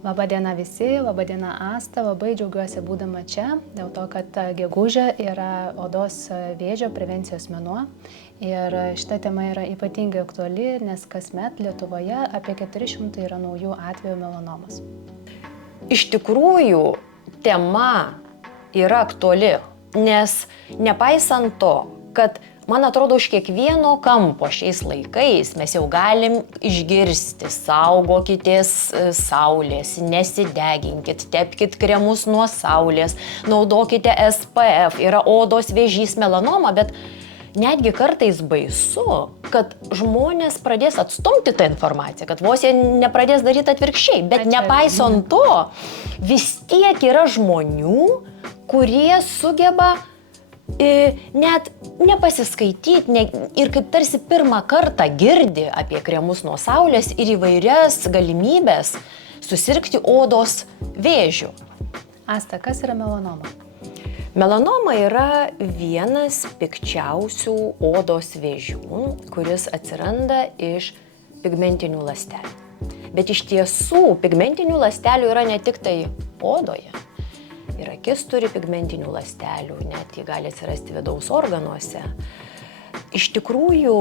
Labadiena visi, labadiena Asta, labai džiaugiuosi būdama čia, dėl to, kad gegužė yra odos vėžio prevencijos mėnuo ir šita tema yra ypatingai aktuali, nes kasmet Lietuvoje apie 400 yra naujų atvejų melanomos. Iš tikrųjų, tema yra aktuali, nes nepaisant to, kad man atrodo, už kiekvieno kampo šiais laikais mes jau galim išgirsti, saugokitės saulės, nesideginkit, tepkit kremus nuo saulės, naudokite SPF, yra odos vėžys, melanoma, bet netgi kartais baisu, kad žmonės pradės atstumti tą informaciją, kad vos jie nepradės daryti atvirkščiai, bet nepaisant to, vis tiek yra žmonių, kurie sugeba net nepasiskaityti ir kaip tarsi pirmą kartą girdi apie kremus nuo saulės ir įvairias galimybės susirgti odos vėžiu. Asta, kas yra melanoma? Melanoma yra vienas pikčiausių odos vėžių, kuris atsiranda iš pigmentinių ląstelių. Bet iš tiesų pigmentinių ląstelių yra ne tik tai odoje. Ir akis turi pigmentinių ląstelių, net jie gali atsirasti vidaus organuose. Iš tikrųjų,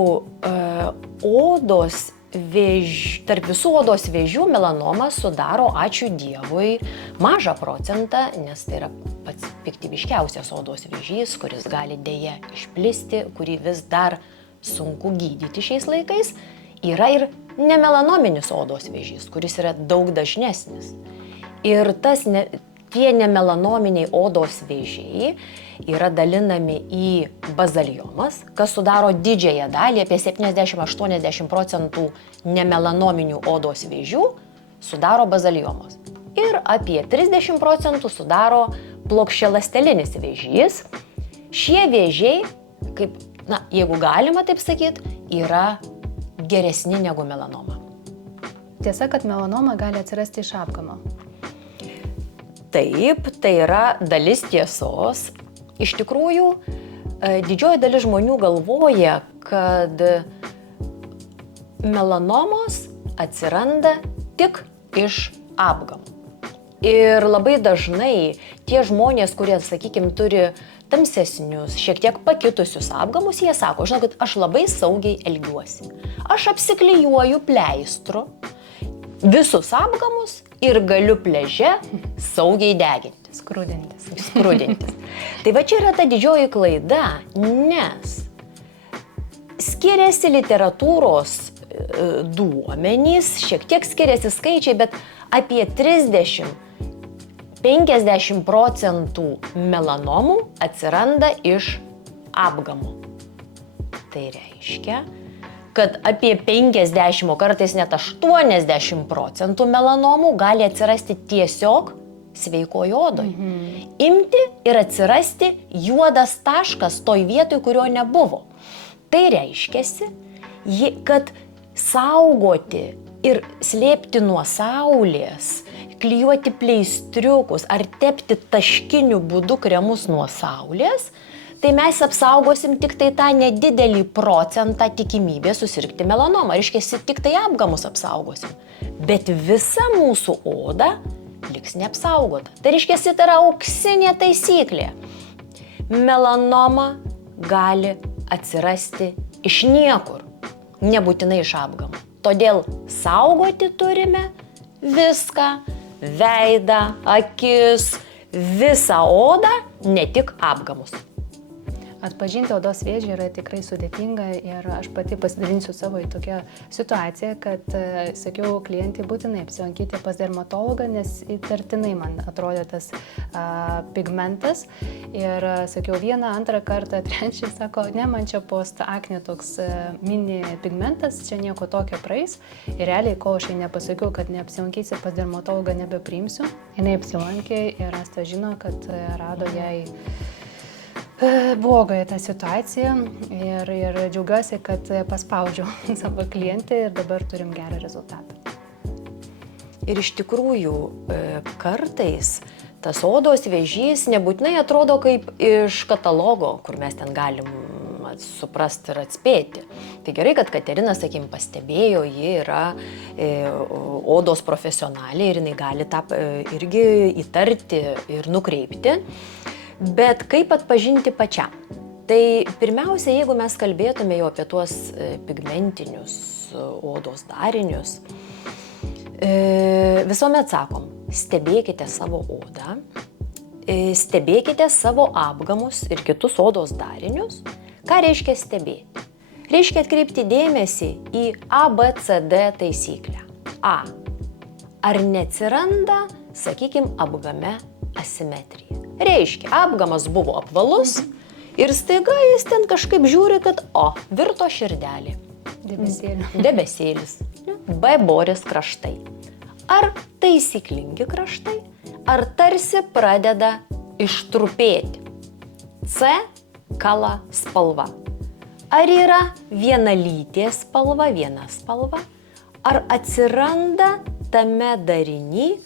tarp visų odos vėžių melanoma sudaro, ačiū Dievui, mažą procentą, nes tai yra pats piktybiškiausias odos vėžys, kuris gali dėja išplisti, kurį vis dar sunku gydyti šiais laikais. Yra ir nemelanominis odos vėžys, kuris yra daug dažnesnis. Ir tie nemelanominiai odos vėžiai yra dalinami į bazaliomas, kas sudaro didžiąją dalį, apie 70–80% nemelanominių odos vėžių sudaro bazaliomos. Ir apie 30% sudaro plokščialąstelinis vėžys. Šie vėžiai, jeigu galima taip sakyti, yra geresni negu melanoma. Tiesa, kad melanoma gali atsirasti iš apgamo. Taip, tai yra dalis tiesos. Iš tikrųjų, didžioji dalis žmonių galvoja, kad melanomos atsiranda tik iš apgamų. Ir labai dažnai tie žmonės, kurie, sakykime, turi tamsesnius, šiek tiek pakitusius apgamus, jie sako, žinokit, aš labai saugiai elgiuosi. Aš apsiklijuoju pleistru visus apgamus ir galiu pliaže saugiai degintis. Skrudintis. Tai va čia yra ta didžioji klaida, nes skiriasi literatūros duomenys, šiek tiek skiriasi skaičiai, bet apie 30–50% melanomų atsiranda iš apgamų. Tai reiškia, kad apie 50, o kartais net 80% melanomų gali atsirasti tiesiog sveikoj odoj. Imti ir atsirasti juodas taškas toj vietoj, kurio nebuvo. Tai reiškiasi, kad saugoti ir slėpti nuo saulės, klijuoti pleistriukus ar tepti taškiniu būdu kremus nuo saulės, tai mes apsaugosim tik tai tą nedidelį procentą tikimybę susirgti melanomą. Reiškia, tik tai apgamus apsaugosim. Bet visa mūsų oda liks neapsaugota. Tai reiškia, tai yra auksinė taisyklė. Melanoma gali atsirasti iš niekur, nebūtinai iš apgamų. Todėl saugoti turime viską, veidą, akis, visą odą, ne tik apgamus. Atpažinti odos vėžį yra tikrai sudėtinga ir aš pati pasidalinsiu savo į tokią situaciją, kad sakiau klientai būtinai apsilankyti pas dermatologą, nes įtartinai man atrodė tas pigmentas. Ir sakiau vieną, antrą kartą, trečią, sako, ne, man čia post-akne toks mini pigmentas, čia nieko tokio praeis. Ir realiai, ko aš jai nepasakiau, kad neapsilankysi pas dermatologą, nebepriimsiu. Jinai apsilankė ir Asta žino, kad rado jai blogoje tą situaciją ir džiaugiuosi, kad paspaudžiau savo klientę ir dabar turim gerą rezultatą. Ir iš tikrųjų, kartais tas odos vėžys nebūtinai atrodo kaip iš katalogo, kur mes ten galim galima suprasti ir atspėti. Tai gerai, kad Katerina, sakykim, pastebėjo, ji yra odos profesionalė ir jinai gali tą irgi įtarti ir nukreipti. Bet kaip atpažinti pačiam? Tai pirmiausia, jeigu mes kalbėtume jau apie tuos pigmentinius odos darinius, visuomet sakom, stebėkite savo odą, stebėkite savo apgamus ir kitus odos darinius. Ką reiškia stebėti? Reiškia atkreipti dėmesį į ABCD taisyklę. A. Ar neatsiranda, sakykime, apgame asimetrija? Reiškia, apgamas buvo apvalus ir staiga jis ten kažkaip žiūri, kad virto širdelė. Debesėlis. B. Borės kraštai. Ar taisyklingi kraštai? Ar tarsi pradeda ištrupėti? C. Kala spalva. Ar yra vienalytė spalva, viena spalva? Ar atsiranda tame dariny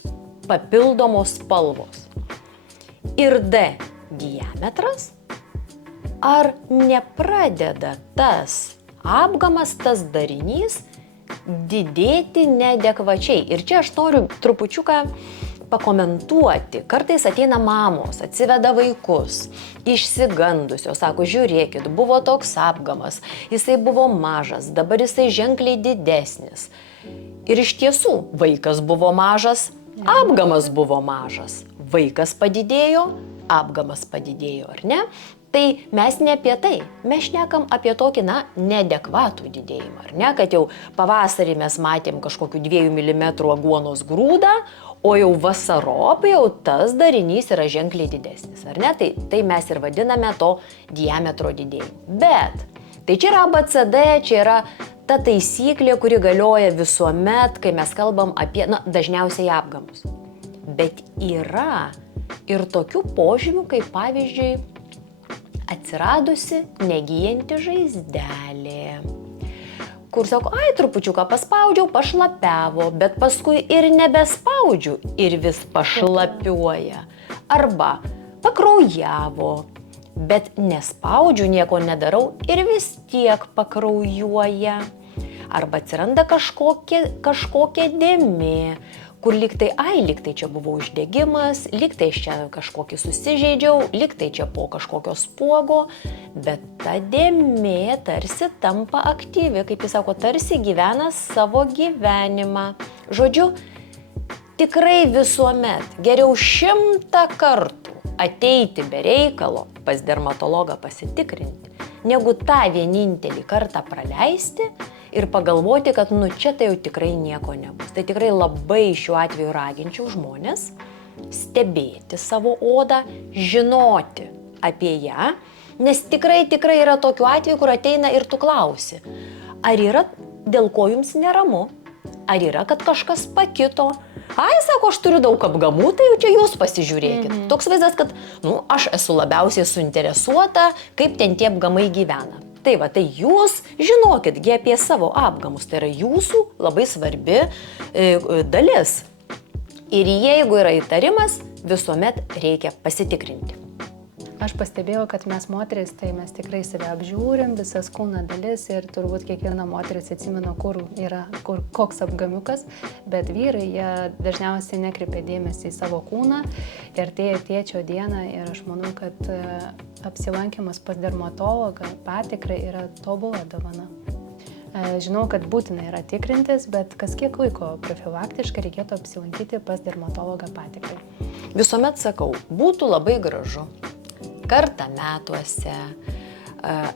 papildomos spalvos? Ir D. Diametras. Ar nepradeda tas apgamas, tas darinys didėti neadekvačiai? Ir čia aš noriu trupučiuką pakomentuoti. Kartais ateina mamos, atsiveda vaikus, išsigandusios, sako, žiūrėkit, buvo toks apgamas, jisai buvo mažas, dabar jisai ženkliai didesnis. Ir iš tiesų, vaikas buvo mažas, apgamas buvo mažas, vaikas padidėjo, apgamas padidėjo, ar ne? Tai mes ne apie tai, mes šnekam apie tokį, neadekvatų didėjimą, ar ne, kad jau pavasarį mes matėm kažkokiu 2 mm aguonos grūdą, o jau vasarop jau tas darinys yra ženkliai didesnis, ar ne, tai mes ir vadiname to diametro didėjimu. Bet, tai čia yra ABCD, čia yra ta taisyklė, kuri galioja visuomet, kai mes kalbam apie, dažniausiai apgamus. Bet yra ir tokių požymių, kaip pavyzdžiui, atsiradusi negyjanti žaizdelė, kur sako, trupučiuką paspaudžiau, pašlapiavo, bet paskui ir nebespaudžiu ir vis pašlapiuoja. Arba pakraujavo, bet nespaudžiu, nieko nedarau ir vis tiek pakraujuoja. Arba atsiranda kažkokia dėmė, kur lygtai čia buvo uždegimas, lygtai čia kažkokį susižeidžiau, lygtai čia po kažkokio spuogo, bet ta dėmė tarsi tampa aktyvi, kaip jis sako, tarsi gyvena savo gyvenimą. Žodžiu, tikrai visuomet geriau 100 kartų ateiti be reikalo pas dermatologą pasitikrinti, negu tą vienintelį kartą praleisti ir pagalvoti, kad čia tai jau tikrai nieko nebus. Tai tikrai labai šiuo atveju raginčiau žmonės stebėti savo odą, žinoti apie ją, nes tikrai yra tokių atvejų, kur ateina ir tu klausi, ar yra dėl ko jums neramu, ar yra, kad kažkas pakito. Sako, aš turiu daug apgamų, tai jau čia jūs pasižiūrėkit. Toks vaizdas, kad, aš esu labiausiai suinteresuota, kaip ten tie apgamai gyvena. Tai jūs žinokitgi apie savo apgamus, tai yra jūsų labai svarbi dalis. Ir jeigu yra įtarimas, visuomet reikia pasitikrinti. Aš pastebėjau, kad mes moteris, tai mes tikrai save apžiūrim, visas kūno dalis ir turbūt kiekviena moteris atsimena, koks apgamiukas, bet vyrai, jie dažniausiai nekreipia dėmesį į savo kūną ir tai tėčio diena ir aš manau, kad apsilankymas pas dermatologą patikrai yra tobula dovana. Žinau, kad būtina yra tikrintis, bet kas kiek laiko profilaktiškai reikėtų apsilankyti pas dermatologą patikrai. Visuomet sakau, būtų labai gražu kartą metuose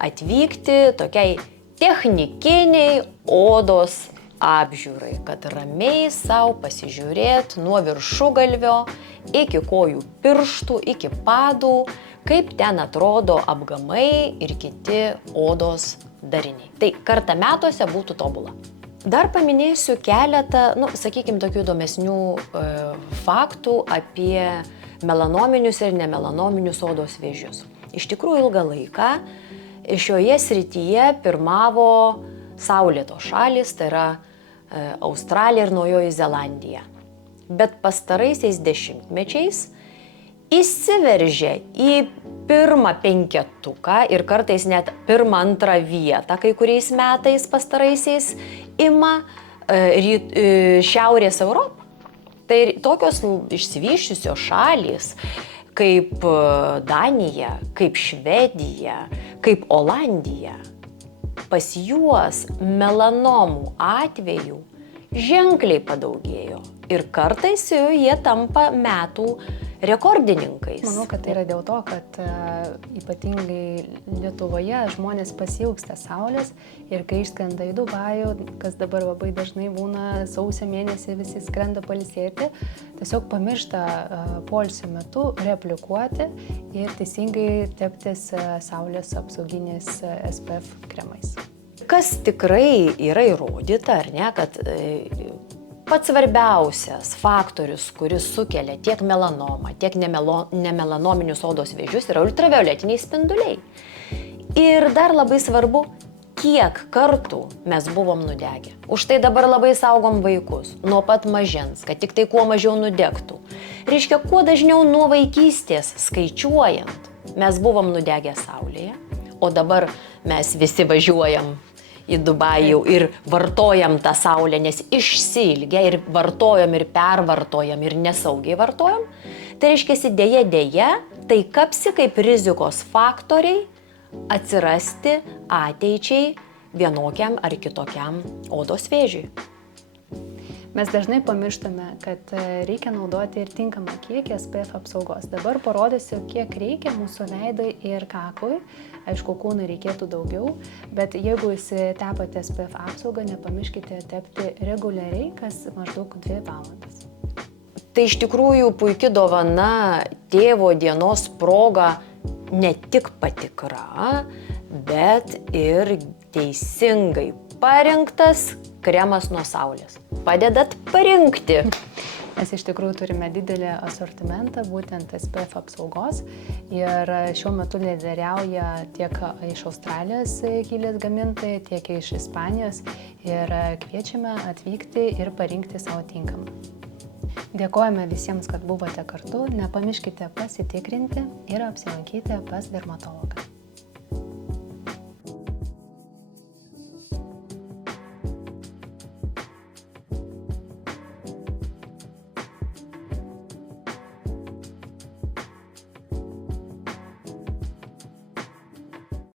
atvykti tokiai technikiniai odos apžiūrai, kad ramiai savo pasižiūrėt nuo viršugalvio iki kojų pirštų, iki padų, kaip ten atrodo apgamai ir kiti odos dariniai. Tai kartą metuose būtų tobula. Dar paminėsiu keletą, sakykime, tokių įdomesnių faktų apie melanominius ir nemelanominius odos vėžius. Iš tikrųjų, ilgą laiką šioje srityje pirmavo saulėtos šalys, tai yra Australija ir Naujoji Zelandija. Bet pastaraisiais dešimtmečiais įsiveržė į pirmą penketuką ir kartais net pirmą, antrą vietą kai kuriais metais pastaraisiais ima Šiaurės Europą. Tai tokios išsivysčiusios šalys kaip Danija, kaip Švedija, kaip Olandija, pas juos melanomų atvejų ženkliai padaugėjo ir kartais jie tampa metų rekordininkais. Manau, kad tai yra dėl to, kad ypatingai Lietuvoje žmonės pasiilgsta saulės ir kai išskrenda į Dubajų, kas dabar labai dažnai būna sausio mėnesį visi skrenda pailsėti, tiesiog pamiršta poilsio metu replikuoti ir teisingai teptis saulės apsauginiais SPF kremais. Kas tikrai yra įrodyta, ar ne, kad pats svarbiausias faktorius, kuris sukelia tiek melanomą, tiek nemelanominius odos vėžius, yra ultravioletiniai spinduliai. Ir dar labai svarbu, kiek kartų mes buvom nudegę. Už tai dabar labai saugom vaikus nuo pat mažens, kad tik tai kuo mažiau nudegtų. Reiškia, kuo dažniau nuo vaikystės skaičiuojant, mes buvom nudegę saulėje, o dabar mes visi važiuojam į Dubajų ir vartojam tą saulę, nes išsiilgę ir vartojam ir pervartojam ir nesaugiai vartojam. Tai reiškia, dėja, tai kapsi kaip rizikos faktoriai atsirasti ateičiai vienokiam ar kitokiam odos vėžiui. Mes dažnai pamirštame, kad reikia naudoti ir tinkamą kiekį SPF apsaugos. Dabar parodysiu, kiek reikia mūsų veidui ir kakui. Aišku, kūnui reikėtų daugiau, bet jeigu jūs tepate SPF apsaugą, nepamirškite tepti reguliariai, kas maždaug 2 valandas. Tai iš tikrųjų puikia dovana tėvo dienos proga ne tik patikra, bet ir teisingai parinktas kremas nuo saulės. Padedat parinkti. Mes iš tikrųjų turime didelį asortimentą būtent SPF apsaugos ir šiuo metu lyderiauja tiek iš Australijos kilęs gamintojai, tiek iš Ispanijos ir kviečiame atvykti ir parinkti savo tinkamą. Dėkojame visiems, kad buvote kartu, nepamirškite pasitikrinti ir apsilankyti pas dermatologą.